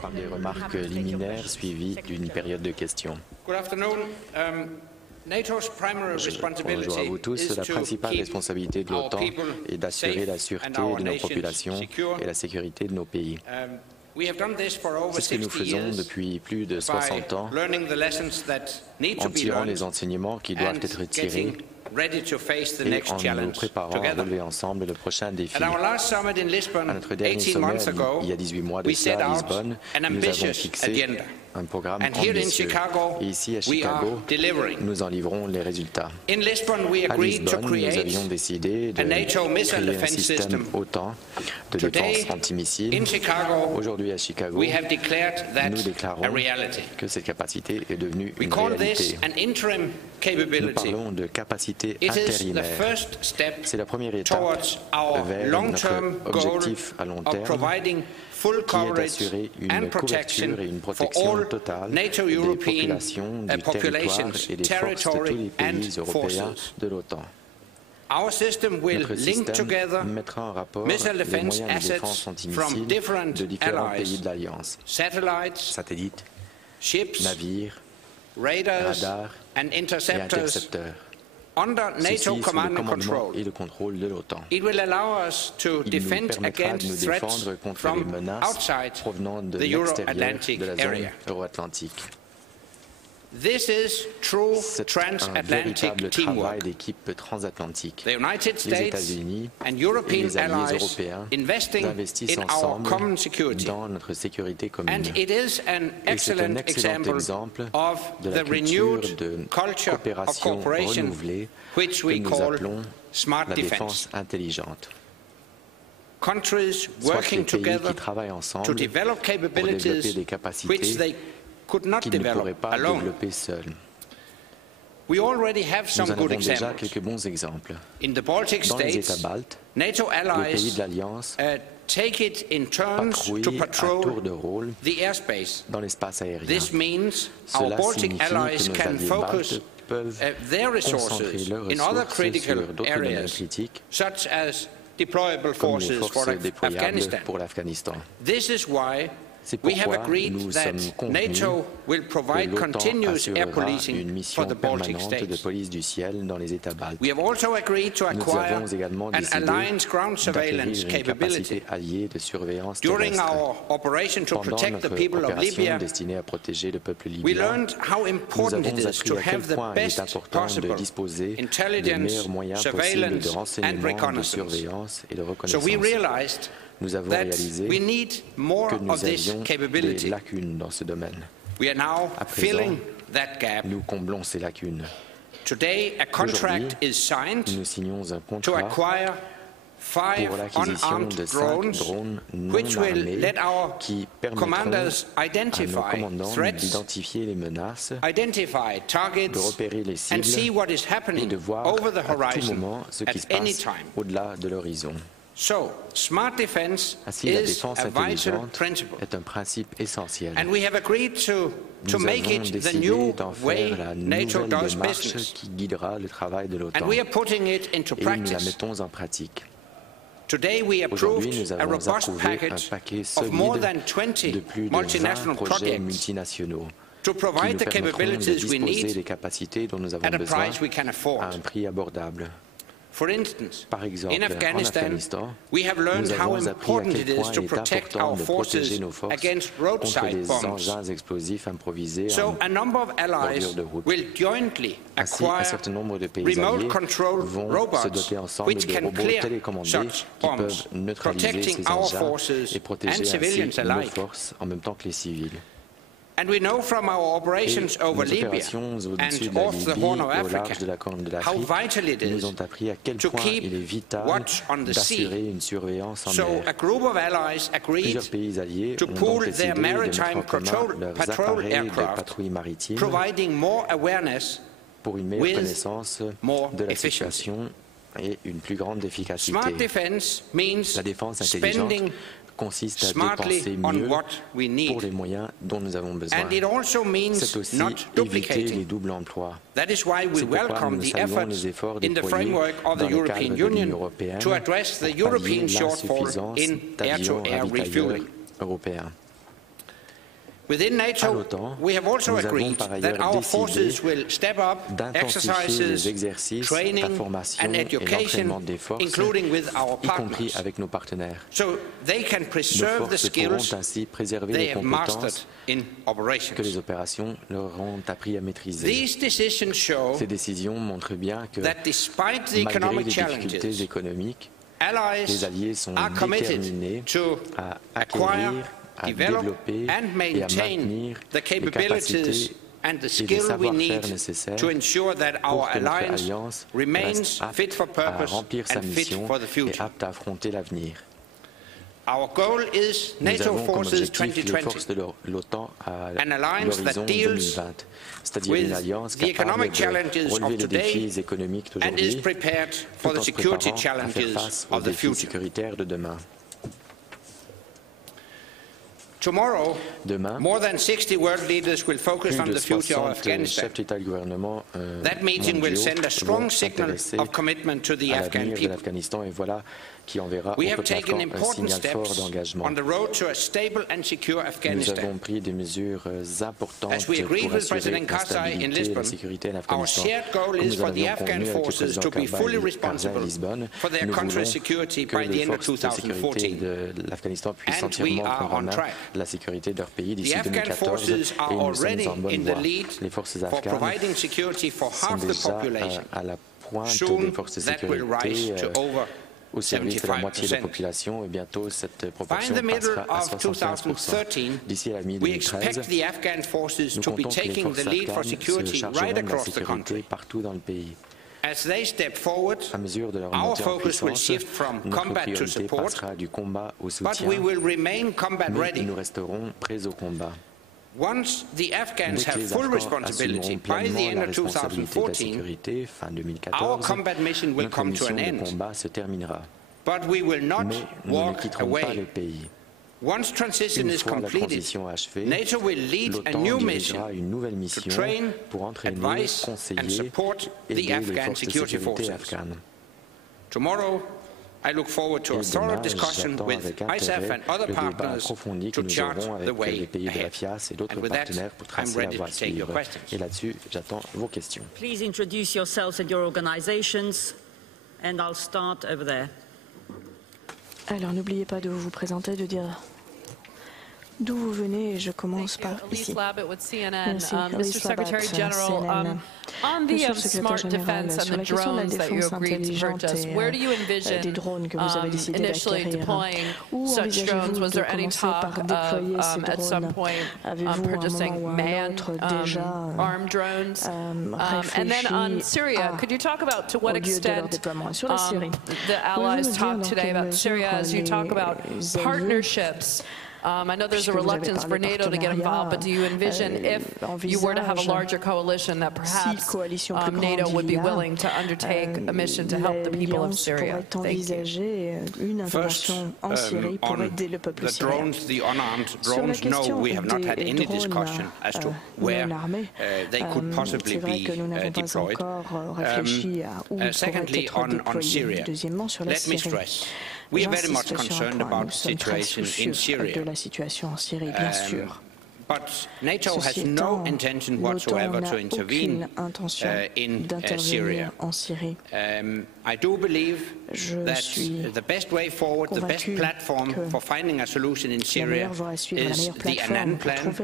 par des remarques liminaires suivies d'une période de questions. Bonjour à vous tous. La principale responsabilité de l'OTAN est d'assurer la sûreté de nos populations et la sécurité de nos pays. C'est ce que nous faisons depuis plus de 60 ans, en tirant les enseignements qui doivent être tirés et en nous préparant à relever ensemble le prochain défi. À notre dernier sommet, il y a 18 mois de cela à Lisbonne, nous avons fixé un programme ambitieux. Et ici, à Chicago, nous en livrons les résultats. À Lisbonne, nous avions décidé de créer un système OTAN de défense antimissile. Aujourd'hui, à Chicago, nous déclarons que cette capacité est devenue une réalité. Nous parlons de capacité intérimaire. C'est la première étape vers notre objectif à long terme, qui est d'assurer une couverture et une protection totale des populations, du territoire et des forces de tous les pays européens de l'OTAN. Notre système mettra en rapport les moyens de défense antimissiles de différents pays de l'Alliance, satellites, navires, radars et intercepteurs. Ceci sous le commandement et le contrôle de l'OTAN. Il nous permettra de nous défendre contre les menaces provenant de l'extérieur de la zone euro-atlantique. C'est un véritable travail d'équipe transatlantique. Les États-Unis et les alliés européens investissent ensemble dans notre sécurité commune. Et c'est un excellent exemple de la culture de coopération renouvelée que nous appelons la défense intelligente. Soit les pays qui travaillent ensemble pour développer des capacités qu'ils ne pourraient pas développer seuls. Nous en avons déjà quelques bons exemples. Dans les États baltes, les pays de l'Alliance patrouillent à tour de rôle dans l'espace aérien. Cela signifie que nos alliés baltes peuvent concentrer leurs ressources sur d'autres domaines critiques, comme les forces déployables pour l'Afghanistan. C'est pourquoi nous sommes convenus que l'OTAN assurera une mission permanente de police du ciel dans les États baltes. Nous avons également décidé d'acquérir une capacité alliée de surveillance terrestre. Pendant notre opération destinée à protéger le peuple libyen, nous avons appris à quel point il est important de disposer des meilleurs moyens possibles de renseignement, de surveillance et de reconnaissance. Nous avons réalisé que nous avions des lacunes dans ce domaine. À présent, nous comblons ces lacunes. Aujourd'hui, nous signons un contrat pour l'acquisition de 5 drones non armés qui permettront à nos commandants d'identifier les menaces, de repérer les cibles et de voir à tout moment ce qui se passe au-delà de l'horizon. Ainsi, la défense intelligente est un principe essentiel. Nous avons décidé d'en faire la nouvelle démarche qui guidera le travail de l'OTAN et nous la mettons en pratique. Aujourd'hui, nous avons approuvé un paquet solide de plus de 20 projets multinationaux qui nous permettront de disposer des capacités dont nous avons besoin à un prix abordable. Par exemple, en Afghanistan, nous avons appris à quel point il est important de protéger nos forces contre les engins explosifs improvisés en bordure de route. Ainsi, un certain nombre de pays alliés vont se doter ensemble de robots télécommandés qui peuvent neutraliser ces engins et protéger ainsi nos forces en même temps que les civils. Et nos opérations au-dessus de la Libye et au large de la Corne de l'Afrique nous ont appris à quel point il est vital d'assurer une surveillance en mer. Plusieurs pays alliés ont donc décidé de mettre en commun leurs appareils de patrouille maritime pour une meilleure connaissance de la situation et une plus grande efficacité. La défense intelligente consiste à dépenser mieux pour les moyens dont nous avons besoin. C'est aussi éviter les doubles emplois. C'est pourquoi nous saluons les efforts déployés dans le cadre de l'Union européenne pour pallier l'insuffisance d'avions ravitailleurs européens. À l'OTAN, nous avons par ailleurs décidé d'intensifier les exercices, la formation et l'entraînement des forces, y compris avec nos partenaires. Nos forces pourront ainsi préserver les compétences que les opérations leur ont appris à maîtriser. Ces décisions montrent bien que, malgré les difficultés économiques, les alliés sont déterminés à acquérir, à développer et à maintenir les capacités et les savoir-faire nécessaires pour que notre alliance reste apte à remplir sa mission et apte à affronter l'avenir. Nous avons comme objectif les forces de l'OTAN à l'horizon 2020, c'est-à-dire une alliance capable de relever les défis économiques d'aujourd'hui tout en se préparant à faire face aux défis sécuritaires de demain. Demain, plus de 60 chefs d'État et de gouvernement mondiaux vont s'intéresser à l'avenir de l'Afghanistan et voilà qui enverra au peuple afghan un signal fort d'engagement. Nous avons pris des mesures importantes pour assurer la stabilité et la sécurité en Afghanistan. Comme nous en avions convenu avec le président Karzai à Lisbonne, nous voulons que les forces de sécurité de l'Afghanistan puissent entièrement prendre en main la sécurité de leur pays d'ici 2014 et nous sommes en bonne voie. Les forces afghanes sont déjà à la pointe des forces de sécurité au service de la moitié de la population et bientôt cette proportion passera à 75%. D'ici à la mi-2013, nous comptons que les forces afghanes se chargeront de la sécurité partout dans le pays. À mesure de leur montée en puissance, notre priorité passera du combat au soutien, mais nous resterons prêts au combat. Dès que les Afghans assumeront pleinement la responsabilité de la sécurité, fin 2014, notre mission de combat se terminera. Mais nous ne quitterons pas le pays. Une fois la transition achevée, l'OTAN dirigera une nouvelle mission pour entraîner, conseiller et aider les forces de sécurité afghanes. Et demain, j'attends avec intérêt le débat approfondi que nous aurons avec les pays de la FIAS et d'autres partenaires pour tracer la voie à suivre. Et là-dessus, j'attends vos questions. Please introduce yourselves and your organizations, and I'll start over there. Alors n'oubliez pas de vous présenter, de dire d'où vous venez, et je commence par ici. Merci, Mr. Secretary General, on the smart defense and the drones that you agreed to purchase, where do you envision initially deploying such drones? Was there any talk of at some point purchasing manned armed drones? And then on Syria, could you talk about to what extent the allies talk today about Syria as you talk about partnerships? I know there's a reluctance for NATO to get involved, but do you envision if you were to have a larger coalition that perhaps NATO would be willing to undertake a mission to help the people of Syria? Thank you. First, on the drones, the unarmed drones, no, we have not had any discussion as to where they could possibly be deployed. Secondly, on Syria, let me stress, we are very much concerned about the situation in Syria. But NATO has no intention whatsoever to intervene in Syria. I do believe that the best way forward, the best platform for finding a solution in Syria is the Annan plan.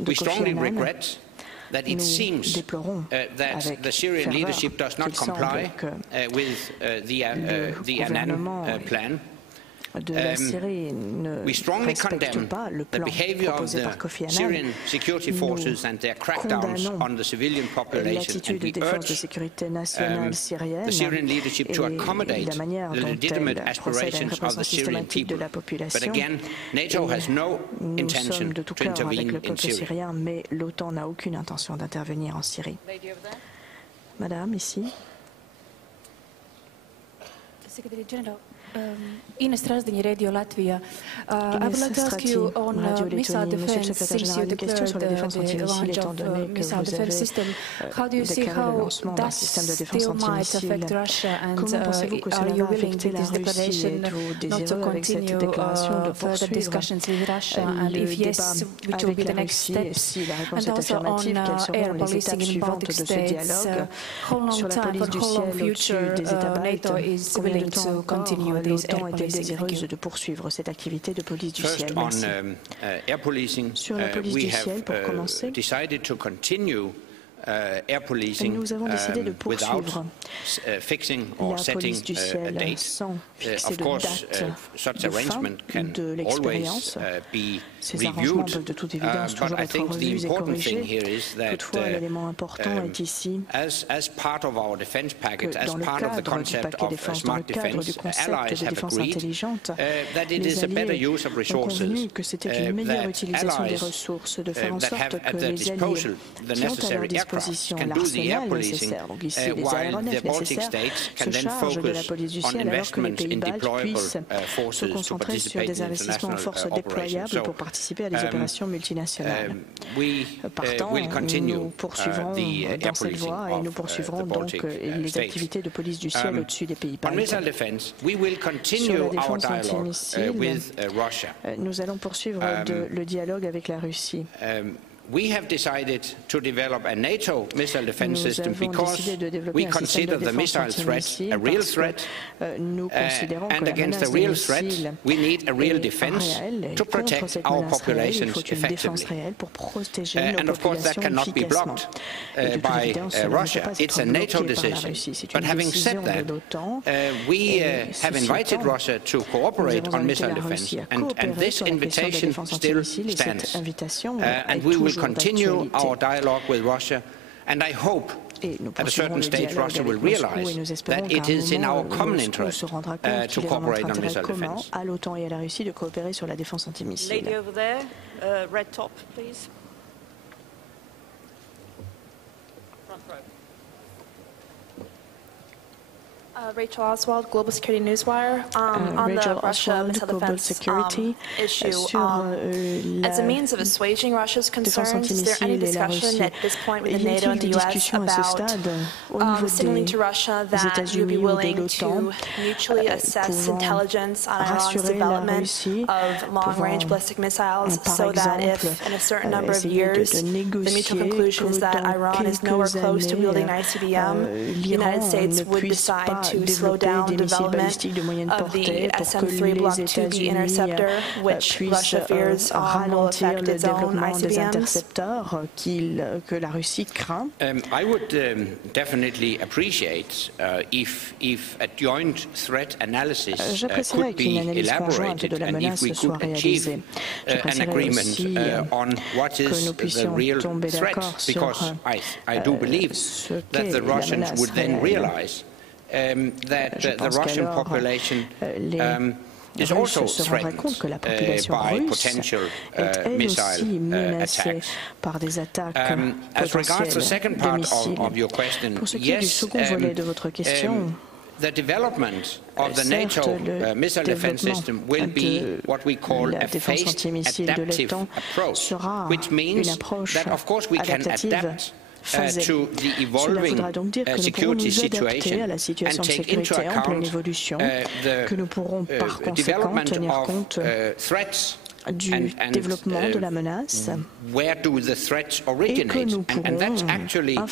We strongly regret that it seems that the Syrian leadership does not comply with the Annan plan. We strongly condemn the behavior of the Syrian security forces and their crackdowns on the civilian population, and we urge the Syrian leadership to accommodate the legitimate aspirations of the Syrian people. But again, NATO has no intention to intervene in Syria. Mais l'OTAN n'a aucune intention d'intervenir en Syrie. Madame, ici. Ines Strazdini, Radio Latvia. I would like to ask you on missile defense, since you declared the launch of missile defense system, how do you see how that still might affect Russia, and are you willing with this declaration not to continue further discussions with Russia, and if yes, which will be the next steps? And also on air policing in Baltic states, how long time, for how long future NATO is willing to continue these air policing? Désireuse de poursuivre cette activité de police du ciel. Merci. Sur la police du ciel, pour commencer, nous avons décidé de poursuivre la police du ciel sans fixer de date de fin de l'expérience. Ces arrangements peuvent de toute évidence toujours être revus et corrigés. Toutefois, l'élément important est ici que dans le cadre du paquet défense, dans le cadre du concept de défense intelligente, les alliés ont convenu que c'était une meilleure utilisation des ressources, de faire en sorte que les alliés qui ont à leur disposition l'arsenal nécessaire, donc ici les aéronefs nécessaires, se chargent de la police du ciel, alors que les pays baltes puissent se concentrer sur des investissements en force déployables pour participer à des opérations multinationales. Partant, nous poursuivrons dans cette voie et nous poursuivrons donc les activités de police du ciel au-dessus des pays baltes. Sur la défense antimissile, nous allons poursuivre le dialogue avec la Russie. We have decided to develop a NATO missile defense system because we consider the missile threat a real threat, and against a real threat, we need a real defense to protect our populations effectively. And of course, that cannot be blocked by Russia. It's a NATO decision. But having said that, we have invited Russia to cooperate on missile defense, and this invitation still stands. And we will continue our dialogue with Russia, and I hope at a certain stage Russia will realize that it is in our common interest to cooperate on missile defense. À l'OTAN et à la Russie de coopérer sur la défense antimissile. Lady over there, red top, please. Front row. Rachel Oswald, Global Security Newswire. On the Russia missile defense issue, as a means of assuaging Russia's concerns, is there any discussion at this point with NATO and the US about signaling to Russia that you'd be willing to mutually assess intelligence on Iran's development of long-range ballistic missiles, so that if in a certain number of years the mutual conclusion is that Iran is nowhere close to wielding ICBM, the United States would decide to slow down development of the SM-3 Block 2B interceptor, which Russia fears will affect its own ICBMs? I would definitely appreciate if a joint threat analysis could be elaborated, and if we could achieve an agreement on what is the real threat, because I do believe that the Russians would then realize that the Russian population is also threatened by potential missile attacks. As regards the second part of your question, yes, the development of the NATO missile defense system will be what we call a phased adaptive approach, which means that, of course, we can adapt to the evolving security situation and take into account the development of threats and where do the threats originate, and that's actually the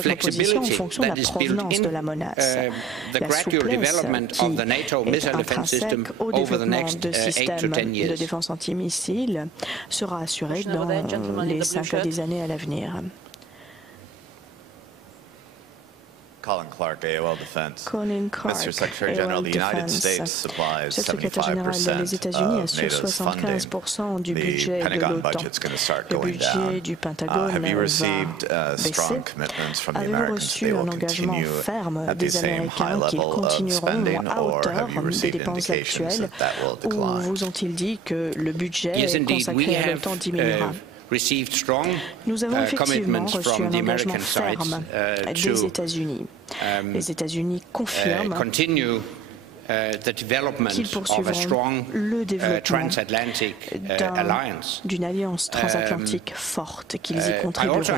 flexibility that is built in the gradual development of the NATO missile defense system over the next 8 to 10 years. Sera assuré dans les 5 à 10 années à l'avenir. Colin Clark, AOL Defense. Colin Clark, Mr. Secretary General, the United States supplies 75% of NATO's funding. The Pentagon budget's going to start going down. Have you received strong commitments from the Americans that they will continue at the same high level of spending, or have you received indications that that will decline? Yes, indeed, we have received strong commitments from the American side to continue qu'ils poursuivront le développement d'une alliance transatlantique forte, qu'ils y contribueront. Je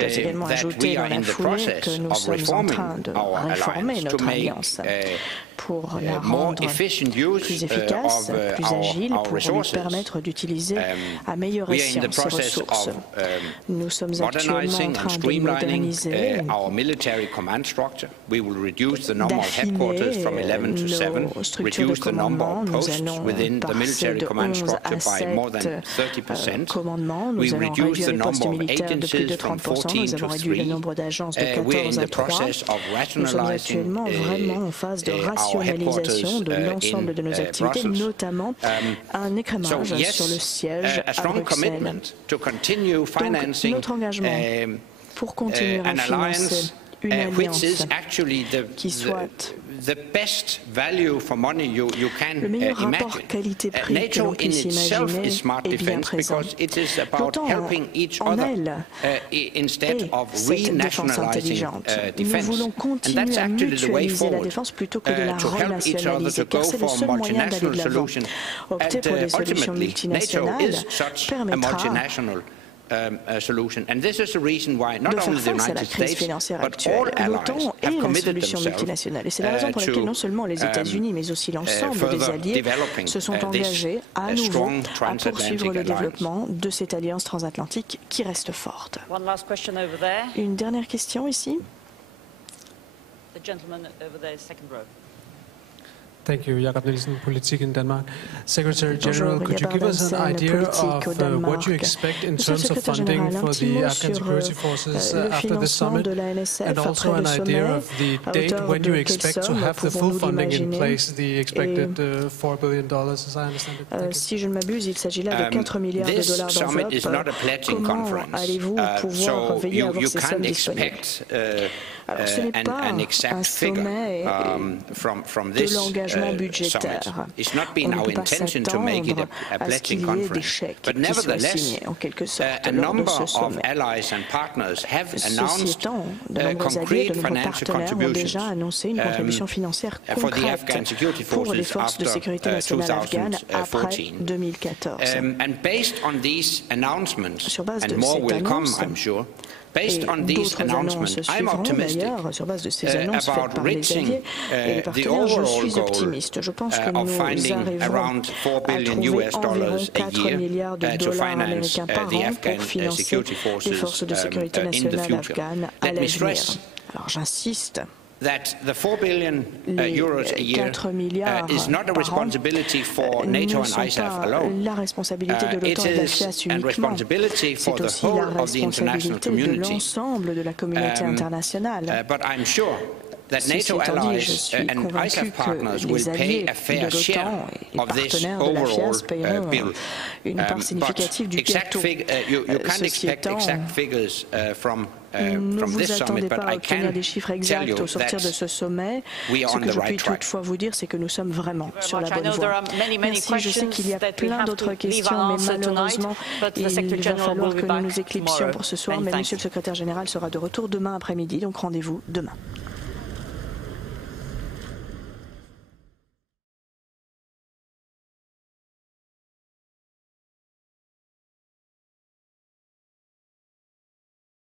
dois également ajouter dans la foulée que nous sommes en train de réformer notre alliance pour la rendre plus efficace, plus agile, pour lui permettre d'utiliser à meilleur escient ses ressources. Nous sommes actuellement en train de moderniser, d'affiner nos structures de commandement. Nous allons passer de 11 à 7 commandements. Nous allons réduire les postes militaires de plus de 30%. Nous avons réduit le nombre d'agences de 14 à 3. Nous sommes actuellement vraiment en phase de rationalisation de l'ensemble de nos activités, notamment un écrémage sur le siège à Bruxelles. Donc, notre engagement pour continuer à financer une alliance qui soit le meilleur rapport qualité-prix que l'on puisse imaginer est bien présent. L'OTAN en elle est cette défense intelligente. Nous voulons continuer à mutualiser la défense plutôt que de la renationaliser, car c'est le seul moyen d'aller de l'avant. Opter pour des solutions multinationales permettra de faire face à la crise financière actuelle. L'OTAN est la solution multinationale. Et c'est la raison pour laquelle non seulement les États-Unis, mais aussi l'ensemble des alliés se sont engagés à nouveau à poursuivre le développement de cette alliance transatlantique qui reste forte. Une dernière question ici. Thank you, Jakob Nielsen, Politik in Denmark. Secretary General, could you give us an idea of what you expect in terms of funding for the Afghan security forces after the summit, and also an idea of the date when you expect to have the full funding in place, the expected $4 billion, as I understand it? Si je ne m'abuse, il s'agit là de 4 milliards de dollars d'enveloppe. Comment allez-vous pouvoir veiller à avoir ces sommes disponibles? Alors, ce n'est pas un sommet de l'engagement budgétaire. On ne peut pas s'attendre à ce qu'il y ait des chèques qui soient signés, en quelque sorte, lors de ce sommet. Ceci étant, de nombreux alliés, de nombreux partenaires ont déjà annoncé une contribution financière concrète pour les forces de sécurité nationale afghanes après 2014. Sur base de cette annonce, et d'autres annonces suivront d'ailleurs sur base de ces annonces faites par les alliés et les partenaires. Je suis optimiste. Je pense que nous arriverons à trouver environ 4 milliards de dollars américains par an pour financer les forces de sécurité nationale afghanes à l'avenir. Alors j'insiste. Les 4 milliards par an ne sont pas la responsabilité de l'OTAN et de la FIAS uniquement. C'est aussi la responsabilité de l'ensemble de la communauté internationale. Ceci étant dit, je suis convaincu que les alliés de l'OTAN et les partenaires de la FIAS paieront une part significative du gâteau. Ceci étant, ne vous attendez pas à obtenir des chiffres exacts au sortir de ce sommet. Ce que je puis toutefois vous dire, c'est que nous sommes vraiment sur la bonne voie. Merci, je sais qu'il y a plein d'autres questions, mais malheureusement, il va falloir que nous nous éclipsions pour ce soir. Mais Monsieur le Secrétaire Général sera de retour demain après-midi, donc rendez-vous demain.